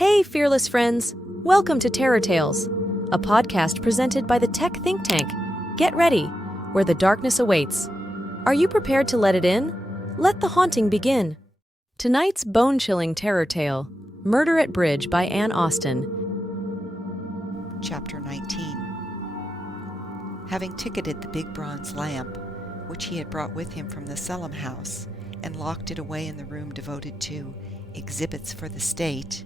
Hey, fearless friends! Welcome to Terror Tales, a podcast presented by the Tech Think Tank. Get ready, where the darkness awaits. Are you prepared to let it in? Let the haunting begin. Tonight's bone-chilling terror tale, Murder at Bridge by Anne Austen. Chapter 19. Having ticketed the big bronze lamp, which he had brought with him from the Selim house, and locked it away in the room devoted to exhibits for the state,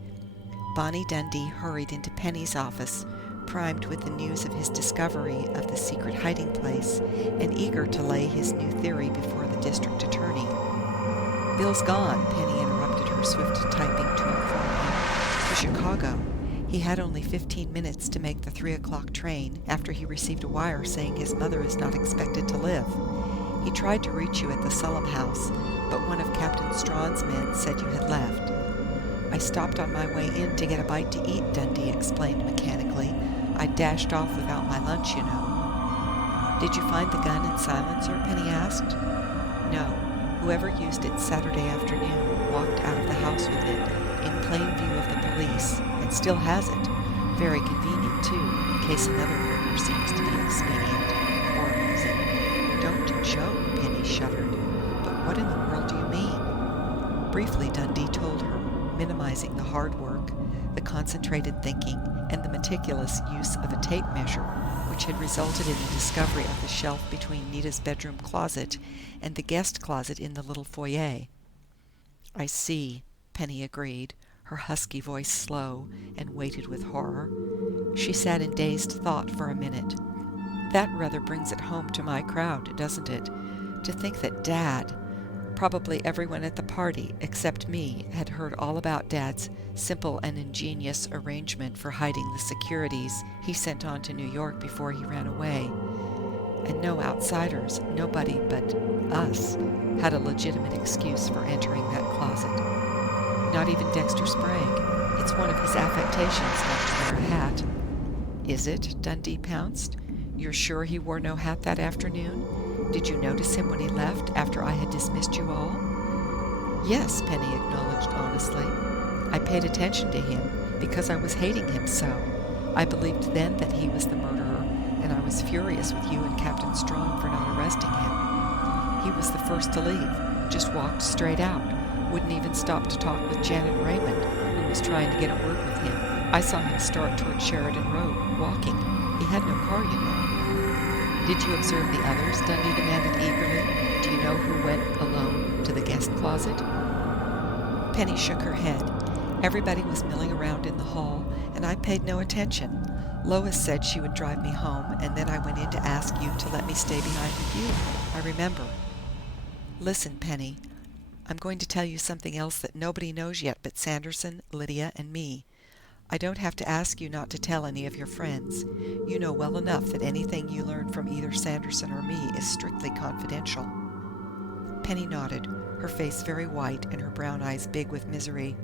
Bonnie Dundee hurried into Penny's office, primed with the news of his discovery of the secret hiding place and eager to lay his new theory before the district attorney. "Bill's gone," Penny interrupted her swift typing to inform him. "To Chicago. He had only 15 minutes to make the 3 o'clock train after he received a wire saying his mother is not expected to live. He tried to reach you at the Selim house, but one of Captain Strawn's men said you had left." "I stopped on my way in to get a bite to eat," Dundee explained mechanically. "I dashed off without my lunch, you know." "Did you find the gun and silencer?" Penny asked. "No. Whoever used it Saturday afternoon walked out of the house with it, in plain view of the police, and still has it. Very convenient, too, in case another murder seems to be expedient or amusing." "Don't joke," Penny shuddered. "But what in the world do you mean?" Briefly, Dundee told her, minimizing the hard work, the concentrated thinking, and the meticulous use of a tape measure, which had resulted in the discovery of the shelf between Nita's bedroom closet and the guest closet in the little foyer. "I see," Penny agreed, her husky voice slow and weighted with horror. She sat in dazed thought for a minute. "That rather brings it home to my crowd, doesn't it? To think that Dad, probably everyone at the party, except me, had heard all about Dad's simple and ingenious arrangement for hiding the securities he sent on to New York before he ran away. And no outsiders, nobody but us, had a legitimate excuse for entering that closet. Not even Dexter Sprague. It's one of his affectations not to wear a hat." "Is it?" Dundee pounced. "You're sure he wore no hat that afternoon? Did you notice him when he left, after I had dismissed you all?" "Yes," Penny acknowledged honestly. "I paid attention to him because I was hating him so. I believed then that he was the murderer, and I was furious with you and Captain Strong for not arresting him. He was the first to leave, just walked straight out, wouldn't even stop to talk with Janet Raymond, who was trying to get a word with him. I saw him start toward Sheridan Road, walking. He had no car, you know." "Did you observe the others?" Dundee demanded eagerly. "Do you know who went alone to the guest closet?" Penny shook her head. "Everybody was milling around in the hall, and I paid no attention. Lois said she would drive me home, and then I went in to ask you to let me stay behind with you. I remember." "Listen, Penny. I'm going to tell you something else that nobody knows yet but Sanderson, Lydia, and me. I don't have to ask you not to tell any of your friends. You know well enough that anything you learn from either Sanderson or me is strictly confidential." Penny nodded, her face very white and her brown eyes big with misery.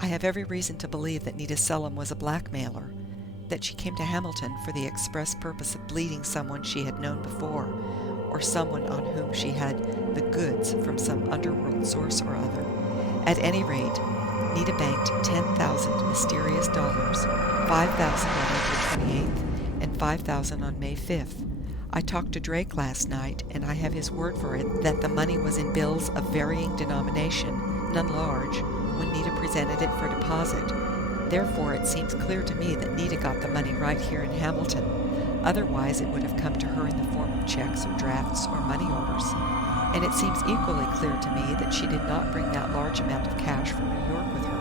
"I have every reason to believe that Nita Selim was a blackmailer, that she came to Hamilton for the express purpose of bleeding someone she had known before, or someone on whom she had the goods from some underworld source or other. At any rate, Nita banked 10,000 mysterious dollars, 5,000 on April 28th and 5,000 on May 5th. I talked to Drake last night, and I have his word for it that the money was in bills of varying denomination, none large, when Nita presented it for deposit. Therefore, it seems clear to me that Nita got the money right here in Hamilton. Otherwise, it would have come to her in the form of checks or drafts or money orders. And it seems equally clear to me that she did not bring that large amount of cash from New York with her,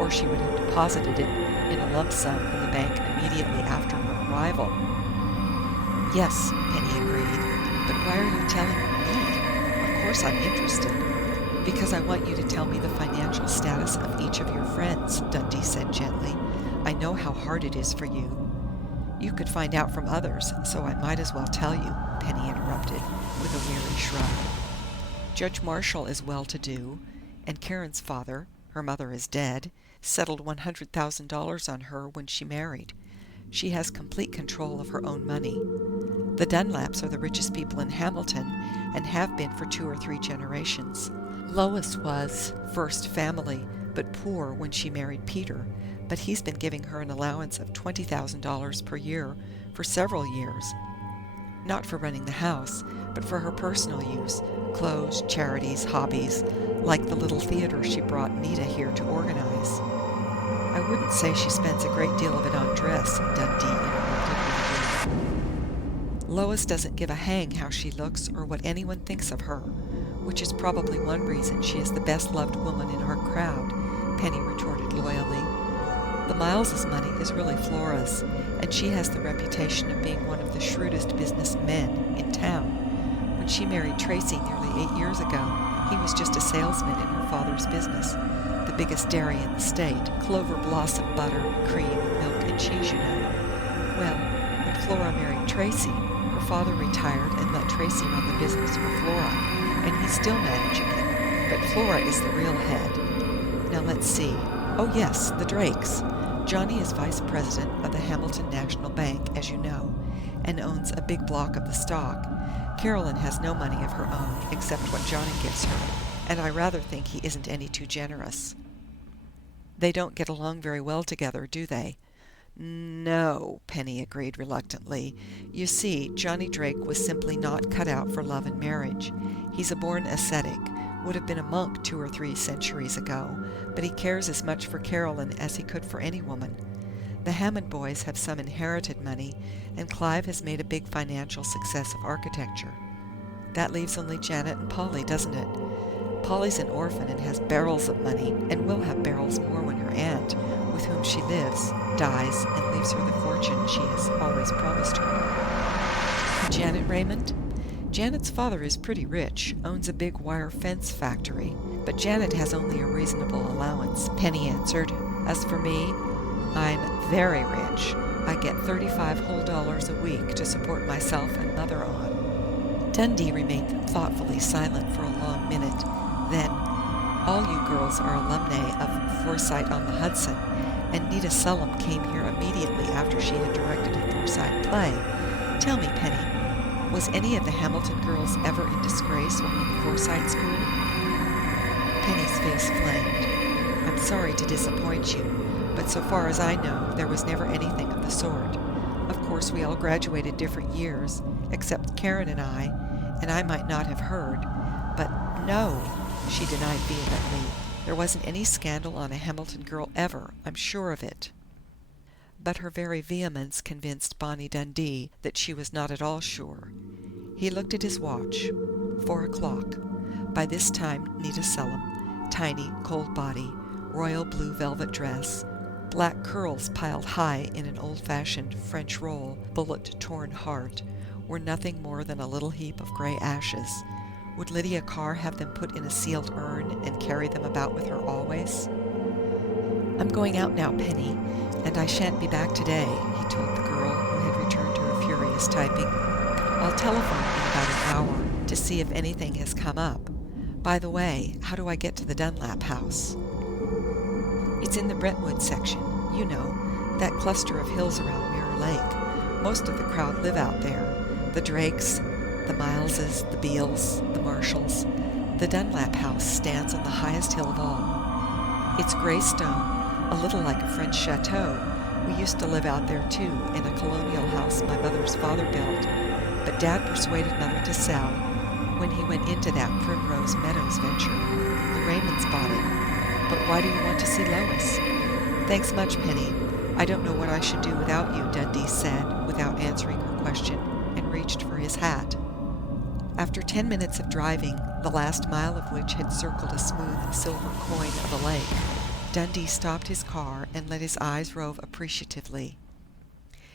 or she would have deposited it in a lump sum in the bank immediately after her arrival." "Yes," Penny agreed. "But why are you telling me? Of course I'm interested." "Because I want you to tell me the financial status of each of your friends," Dundee said gently. "I know how hard it is for you." "You could find out from others, so I might as well tell you," Penny interrupted, with a weary shrug. "Judge Marshall is well-to-do, and Karen's father, her mother is dead, settled $100,000 on her when she married. She has complete control of her own money. The Dunlaps are the richest people in Hamilton, and have been for 2 or 3 generations. Lois was first family, but poor when she married Peter, but he's been giving her an allowance of $20,000 per year for several years. Not for running the house, but for her personal use, clothes, charities, hobbies, like the little theater she brought Nita here to organize. I wouldn't say she spends a great deal of it on dress, Dundee interrupted. Lois doesn't give a hang how she looks or what anyone thinks of her, which is probably one reason she is the best-loved woman in our crowd, Penny retorted loyally. The Mileses' money is really Flora's, and she has the reputation of being one of the shrewdest businessmen in town. When she married Tracy nearly 8 years ago, he was just a salesman in her father's business, the biggest dairy in the state, Clover Blossom butter, cream, milk, and cheese, you know. Well, when Flora married Tracy, her father retired and let Tracy run the business for Flora, and he's still managing it, but Flora is the real head. Now let's see. Oh yes, the Drakes. Johnny is vice president of the Hamilton National Bank, as you know, and owns a big block of the stock. Carolyn has no money of her own, except what Johnny gives her, and I rather think he isn't any too generous. They don't get along very well together, do they? No, Penny agreed reluctantly. You see, Johnny Drake was simply not cut out for love and marriage. He's a born ascetic, would have been a monk 2 or 3 centuries ago, but he cares as much for Carolyn as he could for any woman. The Hammond boys have some inherited money, and Clive has made a big financial success of architecture. That leaves only Janet and Polly, doesn't it? Polly's an orphan and has barrels of money, and will have barrels more when her aunt, with whom she lives, dies and leaves her the fortune she has always promised her. And Janet Raymond? Janet's father is pretty rich, owns a big wire fence factory, but Janet has only a reasonable allowance, Penny answered. As for me, I'm very rich. I get $35 whole a week to support myself and Mother on. Dundee remained thoughtfully silent for a long minute. Then, all you girls are alumnae of Forsyte on the Hudson, and Nita Sullum came here immediately after she had directed a Forsyte play. Tell me, Penny, was any of the Hamilton girls ever in disgrace while in the Forsyte school? Penny's face flamed. I'm sorry to disappoint you, but so far as I know, there was never anything of the sort. Of course, we all graduated different years, except Karen and I might not have heard, but no, she denied vehemently. There wasn't any scandal on a Hamilton girl ever, I'm sure of it. But her very vehemence convinced Bonnie Dundee that she was not at all sure. He looked at his watch. 4 o'clock. By this time, Nita Sullum, tiny, cold body, royal blue velvet dress, black curls piled high in an old-fashioned French roll, bullet-torn heart, were nothing more than a little heap of gray ashes. Would Lydia Carr have them put in a sealed urn and carry them about with her always? I'm going out now, Penny, and I shan't be back today, he told the girl, who had returned to her furious typing. I'll telephone in about an hour to see if anything has come up. By the way, how do I get to the Dunlap house? It's in the Brentwood section, you know, that cluster of hills around Mirror Lake. Most of the crowd live out there. The Drakes, the Mileses, the Beals, the Marshalls. The Dunlap house stands on the highest hill of all. It's gray stone, a little like a French chateau. We used to live out there too, in a colonial house my mother's father built, but Dad persuaded Mother to sell when he went into that Primrose Meadows venture. The Raymonds bought it. But why do you want to see Lois? Thanks much, Penny. I don't know what I should do without you, Dundee said, without answering her question, and reached for his hat. After 10 minutes of driving, the last mile of which had circled a smooth silver coin of a lake, Dundee stopped his car and let his eyes rove appreciatively.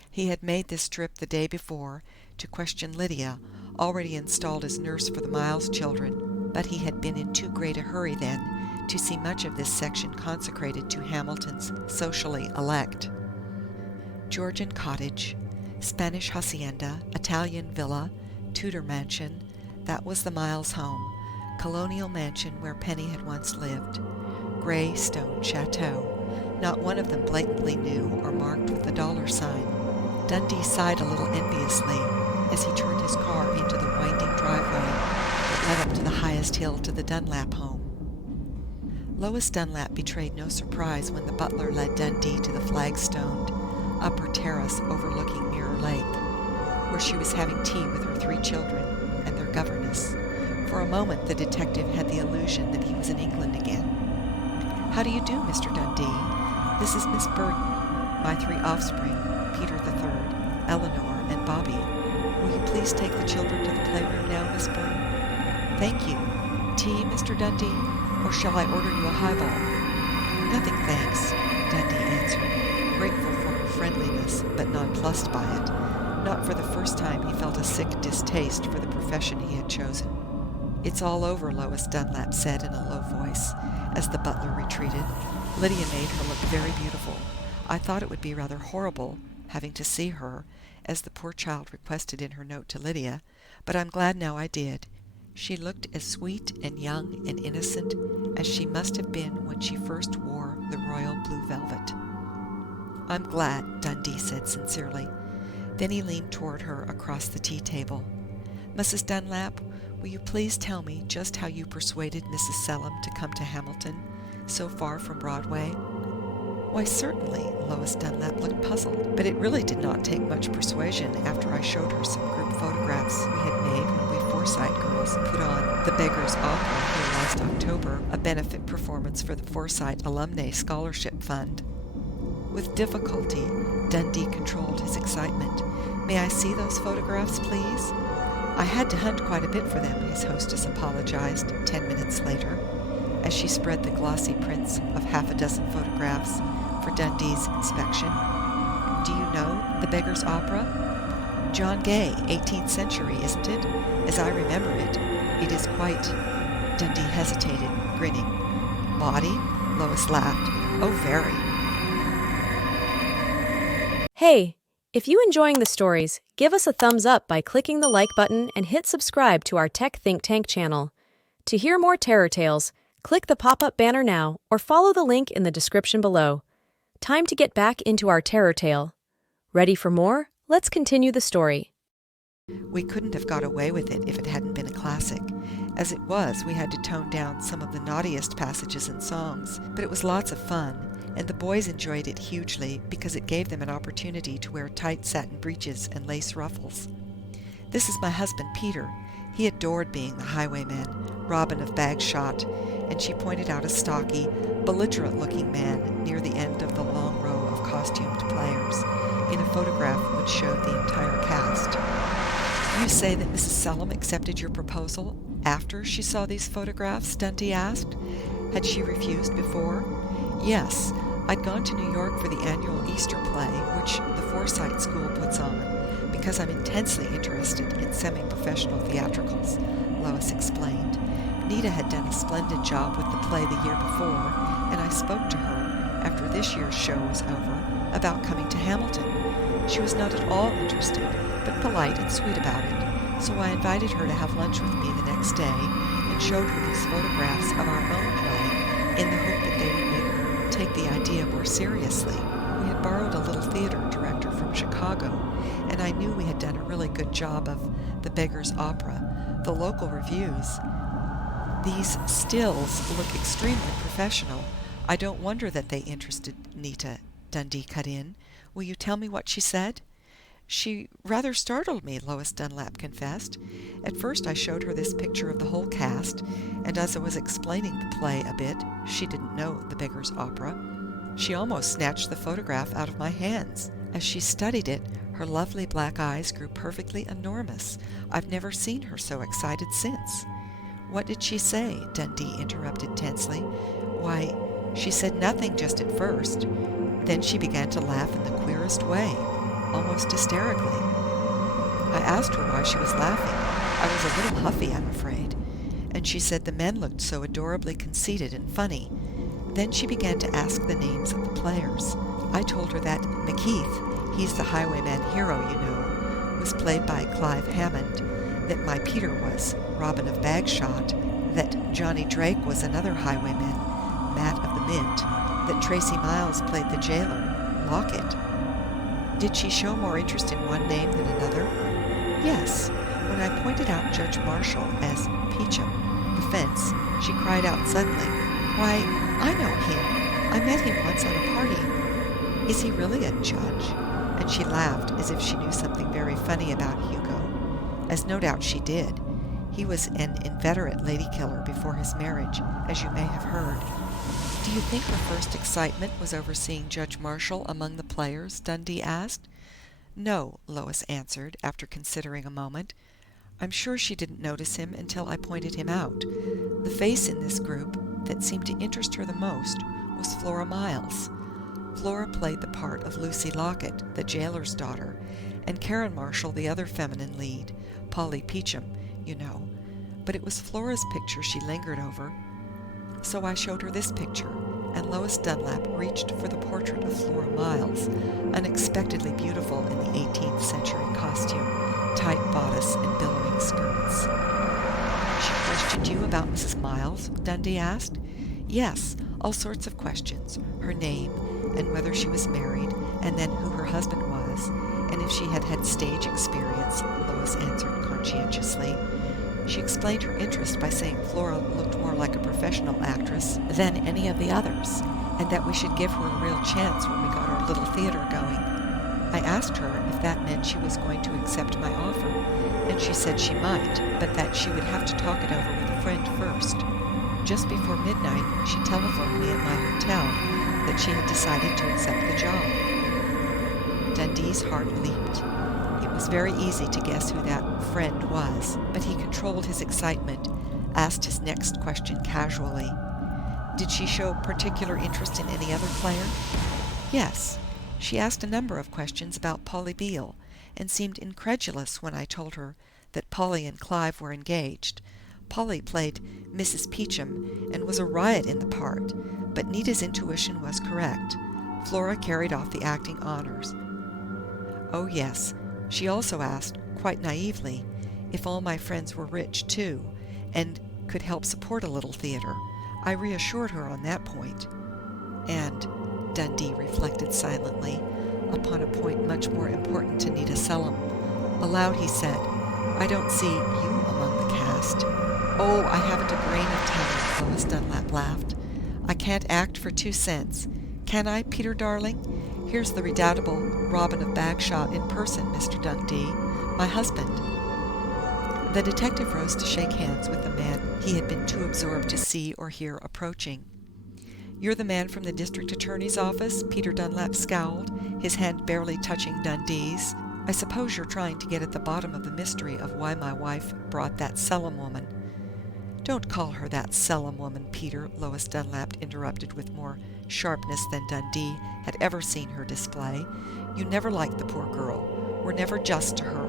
He had made this trip the day before to question Lydia, already installed as nurse for the Miles children, but he had been in too great a hurry then to see much of this section consecrated to Hamilton's socially elect. Georgian cottage, Spanish hacienda, Italian villa, Tudor mansion, that was the Miles home, colonial mansion where Penny had once lived. Gray stone chateau, not one of them blatantly new or marked with the dollar sign. Dundee sighed a little enviously as he turned his car into the winding driveway that led up to the highest hill to the Dunlap home. Lois Dunlap betrayed no surprise when the butler led Dundee to the flag-stoned upper terrace overlooking Mirror Lake, where she was having tea with her 3 children and their governess. For a moment the detective had the illusion that he was in England again. "How do you do, Mr. Dundee? This is Miss Burden, my 3 offspring, Peter III, Eleanor, and Bobby. Will you please take the children to the playroom now, Miss Burden?" "Thank you. Tea, Mr. Dundee? Or shall I order you a highball?" "Nothing, thanks," Dundee answered, grateful for her friendliness, but nonplussed by it. Not for the first time he felt a sick distaste for the profession he had chosen. "It's all over," Lois Dunlap said in a low voice, as the butler retreated. "Lydia made her look very beautiful. I thought it would be rather horrible, having to see her, as the poor child requested in her note to Lydia, but I'm glad now I did. She looked as sweet and young and innocent as she must have been when she first wore the royal blue velvet." "I'm glad," Dundee said sincerely. Then he leaned toward her across the tea table. "Mrs. Dunlap, will you please tell me just how you persuaded Mrs. Selim to come to Hamilton, so far from Broadway?" "Why, certainly." Lois Dunlap looked puzzled, but it really did not take much persuasion after I showed her some group photographs we had made when we Forsyte girls put on The Beggar's Opera here last October, a benefit performance for the Forsyte Alumnae Scholarship Fund. With difficulty, Dundee controlled his excitement. "May I see those photographs, please?" "I had to hunt quite a bit for them," his hostess apologized 10 minutes later, as she spread the glossy prints of half a dozen photographs for Dundee's inspection. "Do you know The Beggar's Opera? John Gay, 18th century, isn't it? As I remember it, it is quite..." Dundee hesitated, grinning. "Bawdy?" Lois laughed. "Oh, very." Hey, if you enjoying the stories, give us a thumbs up by clicking the like button and hit subscribe to our Tech Think Tank channel. To hear more terror tales, click the pop-up banner now or follow the link in the description below. Time to get back into our terror tale. Ready for more? Let's continue the story. We couldn't have got away with it if it hadn't been a classic. As it was, we had to tone down some of the naughtiest passages and songs, but it was lots of fun, and the boys enjoyed it hugely because it gave them an opportunity to wear tight satin breeches and lace ruffles. "This is my husband, Peter. He adored being the highwayman, Robin of Bagshot," and she pointed out a stocky, belligerent-looking man near the end of the long row of costumed players, in a photograph which showed the entire cast. "You say that Mrs. Selim accepted your proposal after she saw these photographs?" Dundee asked. "Had she refused before?" "Yes. I'd gone to New York for the annual Easter play, which the Forsyte School puts on, because I'm intensely interested in semi-professional theatricals," Lois explained. "Nita had done a splendid job with the play the year before, and I spoke to her, after this year's show was over, about coming to Hamilton. She was not at all interested, but polite and sweet about it, so I invited her to have lunch with me the next day and showed her these photographs of our own play in the hope that they would make her take the idea more seriously. We had borrowed a little theater director from Chicago, and I knew we had done a really good job of The Beggar's Opera. The local reviews... These stills look extremely professional. I don't wonder that they interested Nita," Dundee cut in. "Will you tell me what she said?" "She rather startled me," Lois Dunlap confessed. "At first I showed her this picture of the whole cast, and as I was explaining the play a bit, she didn't know The Beggar's Opera, she almost snatched the photograph out of my hands. As she studied it, her lovely black eyes grew perfectly enormous. I've never seen her so excited since." "What did she say?" Dundee interrupted tensely. "Why, she said nothing just at first. Then she began to laugh in the queerest way, almost hysterically. I asked her why she was laughing. I was a little huffy, I'm afraid. And she said the men looked so adorably conceited and funny. Then she began to ask the names of the players. I told her that McKeith, he's the highwayman hero, you know, was played by Clive Hammond, that my Peter was Robin of Bagshot, that Johnny Drake was another highwayman, Matt of the Mint, that Tracy Miles played the jailer, Lockett." "Did she show more interest in one name than another?" "Yes. When I pointed out Judge Marshall as Peachum, the fence, she cried out suddenly, 'Why, I know him. I met him once on a party. Is he really a judge?" And she laughed as if she knew something very funny about Hugo, as no doubt she did. He was an inveterate lady killer before his marriage, as you may have heard. "Do you think her first excitement was over seeing Judge Marshall among the players?" Dundee asked. "No," Lois answered, after considering a moment. "I'm sure she didn't notice him until I pointed him out. The face in this group that seemed to interest her the most was Flora Miles. Flora played the part of Lucy Lockett, the jailer's daughter, and Karen Marshall the other feminine lead, Polly Peachum, you know. But it was Flora's picture she lingered over, so I showed her this picture," and Lois Dunlap reached for the portrait of Flora Miles, unexpectedly beautiful in the 18th century costume, tight bodice and billowing skirts. "She questioned you about Mrs. Miles?" Dundee asked. "Yes, all sorts of questions. Her name, and whether she was married, and then who her husband was, and if she had had stage experience," Lois answered conscientiously. She explained her interest by saying Flora looked more like a professional actress than any of the others, and that we should give her a real chance when we got our little theater going. I asked her if that meant she was going to accept my offer, and she said she might, but that she would have to talk it over with a friend first. Just before midnight, she telephoned me at my hotel that she had decided to accept the job. Dundee's heart leaped. It was very easy to guess who that friend was, but he controlled his excitement, asked his next question casually. "Did she show particular interest in any other player?" "Yes. She asked a number of questions about Polly Beale, and seemed incredulous when I told her that Polly and Clive were engaged. Polly played Mrs. Peachum and was a riot in the part, but Nita's intuition was correct. Flora carried off the acting honors. Oh yes, she also asked, quite naively, if all my friends were rich too, and could help support a little theater. I reassured her on that point. And, Dundee reflected silently, upon a point much more important to Nita Selim. Aloud he said, "I don't see you among the cast." "Oh, I haven't a grain of talent," Lois Dunlap laughed. "I can't act for 2 cents. Can I, Peter darling? Here's the redoubtable Robin of Bagshot in person, Mr. Dundee, my husband." The detective rose to shake hands with the man he had been too absorbed to see or hear approaching. "You're the man from the district attorney's office?" Peter Dunlap scowled, his hand barely touching Dundee's. "I suppose you're trying to get at the bottom of the mystery of why my wife brought that Selim woman." "Don't call her that Selim woman, Peter," Lois Dunlap interrupted with more sharpness than Dundee had ever seen her display. "You never liked the poor girl, were never just to her."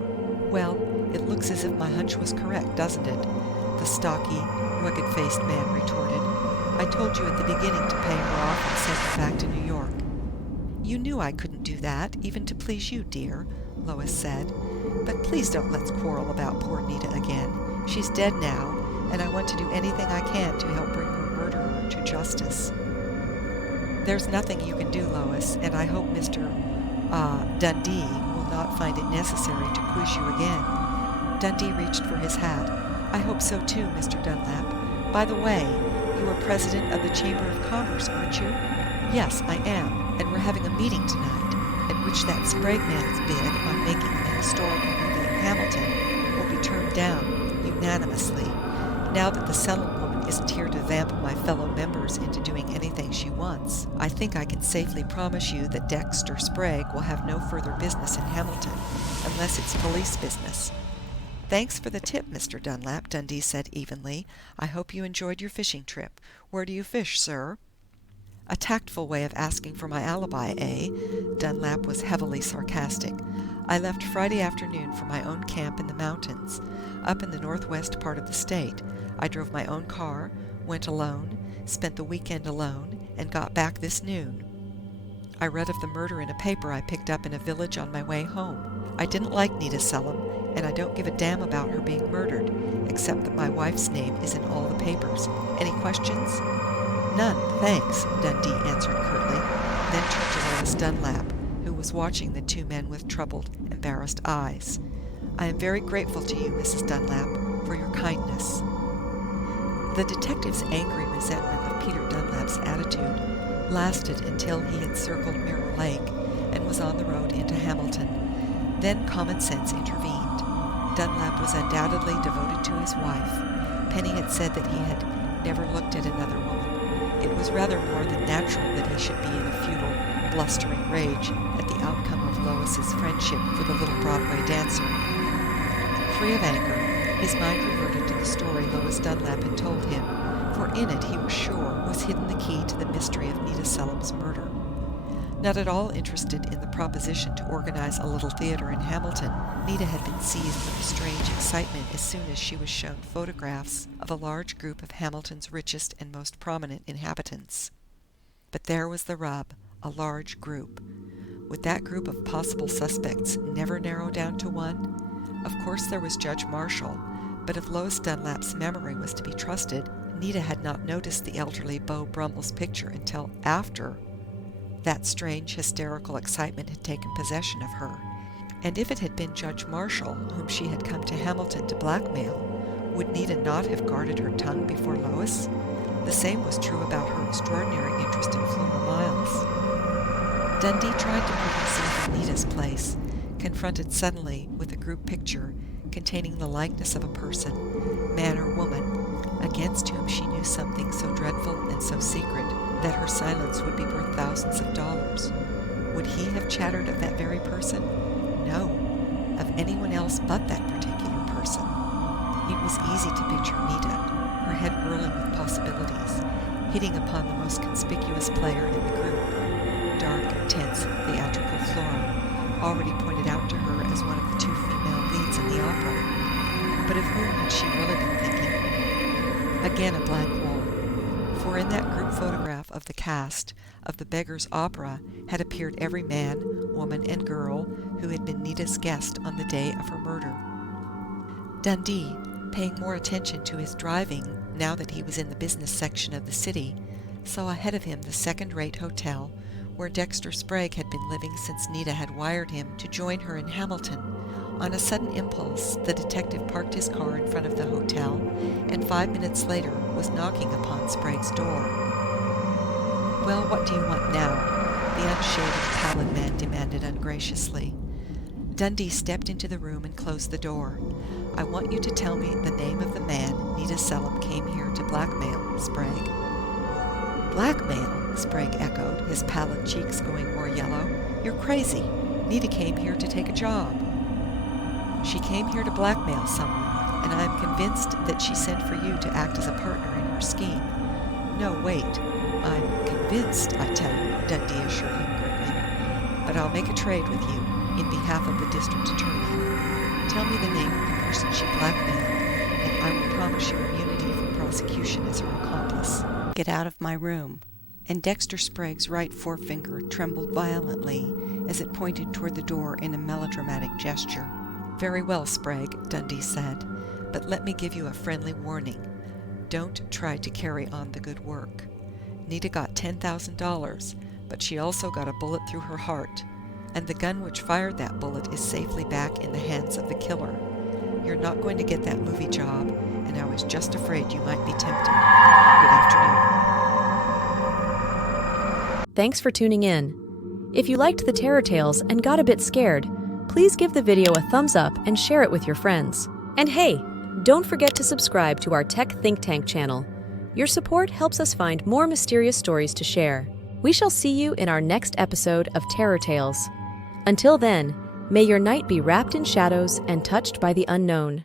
"Well, it looks as if my hunch was correct, doesn't it?" the stocky, rugged-faced man retorted. "I told you at the beginning to pay her off and send her back to New York." "You knew I couldn't do that, even to please you, dear," Lois said. "But please don't let's quarrel about poor Nita again. She's dead now, and I want to do anything I can to help bring her murderer to justice." "There's nothing you can do, Lois, and I hope Mr. Dundee will not find it necessary to quiz you again." Dundee reached for his hat. "I hope so too, Mr. Dunlap. By the way, you are president of the Chamber of Commerce, aren't you?" "Yes, I am, and we're having a meeting tonight, at which that Sprague man's bid on making a historical movie in Hamilton will be turned down unanimously. Now that the Selim woman isn't here to vamp my fellow members into doing anything she wants, I think I can safely promise you that Dexter Sprague will have no further business in Hamilton, unless it's police business." "Thanks for the tip, Mr. Dunlap," Dundee said evenly. "I hope you enjoyed your fishing trip. Where do you fish, sir?" "A tactful way of asking for my alibi, eh?" Dunlap was heavily sarcastic. "I left Friday afternoon for my own camp in the mountains, up in the northwest part of the state. I drove my own car, went alone, spent the weekend alone, and got back this noon. I read of the murder in a paper I picked up in a village on my way home. I didn't like Nita Selim, and I don't give a damn about her being murdered, except that my wife's name is in all the papers. Any questions?" "None, thanks," Dundee answered curtly, then turned to Lois Dunlap, who was watching the two men with troubled, embarrassed eyes. "I am very grateful to you, Mrs. Dunlap, for your kindness." The detective's angry resentment of Peter Dunlap's attitude lasted until he had circled Mirror Lake and was on the road into Hamilton. Then common sense intervened. Dunlap was undoubtedly devoted to his wife. Penny had said that he had never looked at another woman. It was rather more than natural that he should be in a futile, blustering rage at the outcome of Lois's friendship for the little Broadway dancer. Free of anger, his mind reverted to the story Lois Dunlap had told him, for in it, he was sure, was hidden the key to the mystery of Nita Selim's murder. Not at all interested in the proposition to organize a little theater in Hamilton, Nita had been seized with a strange excitement as soon as she was shown photographs of a large group of Hamilton's richest and most prominent inhabitants. But there was the rub, a large group. Would that group of possible suspects never narrow down to one? Of course there was Judge Marshall, but if Lois Dunlap's memory was to be trusted, Nita had not noticed the elderly Beau Brummell's picture until after that strange, hysterical excitement had taken possession of her. And if it had been Judge Marshall whom she had come to Hamilton to blackmail, would Nita not have guarded her tongue before Lois? The same was true about her extraordinary interest in Flora Miles. Dundee tried to put himself in Nita's place, confronted suddenly with a group picture containing the likeness of a person, man or woman, against whom she knew something so dreadful and so secret that her silence would be worth thousands of dollars. Would he have chattered of that very person? No, of anyone else but that particular person. It was easy to picture Nita, her head whirling with possibilities, hitting upon the most conspicuous player in the group, dark, tense, theatrical Flora, already pointed out to her as one of the two female leads in the opera. But of whom had she really been thinking? Again a blank wall. For in that group photograph of the cast of the Beggars' Opera had appeared every man, woman, and girl who had been Nita's guest on the day of her murder. Dundee, paying more attention to his driving now that he was in the business section of the city, saw ahead of him the second-rate hotel where Dexter Sprague had been living since Nita had wired him to join her in Hamilton. On a sudden impulse, the detective parked his car in front of the hotel, and 5 minutes later was knocking upon Sprague's door. "Well, what do you want now?" the unshaved, pallid man demanded ungraciously. Dundee stepped into the room and closed the door. "I want you to tell me the name of the man Nita Selim came here to blackmail, Sprague." "Blackmail?" Sprague echoed, his pallid cheeks going more yellow. "You're crazy. Nita came here to take a job." "She came here to blackmail someone, and I am convinced that she sent for you to act as a partner in her scheme." "No, wait. I'm convinced, I tell you," Dundee assured him grimly. "But I'll make a trade with you, in behalf of the district attorney. Tell me the name of the person she blackmailed, and I will promise you immunity from prosecution as her accomplice. Get out of my room." And Dexter Sprague's right forefinger trembled violently as it pointed toward the door in a melodramatic gesture. "Very well, Sprague," Dundee said, "but let me give you a friendly warning. Don't try to carry on the good work. Nita got $10,000, but she also got a bullet through her heart, and the gun which fired that bullet is safely back in the hands of the killer. You're not going to get that movie job, and I was just afraid you might be tempted. Good afternoon." Thanks for tuning in. If you liked the Terror Tales and got a bit scared, please give the video a thumbs up and share it with your friends. And hey, don't forget to subscribe to our Tech Think Tank channel. Your support helps us find more mysterious stories to share. We shall see you in our next episode of Terror Tales. Until then, may your night be wrapped in shadows and touched by the unknown.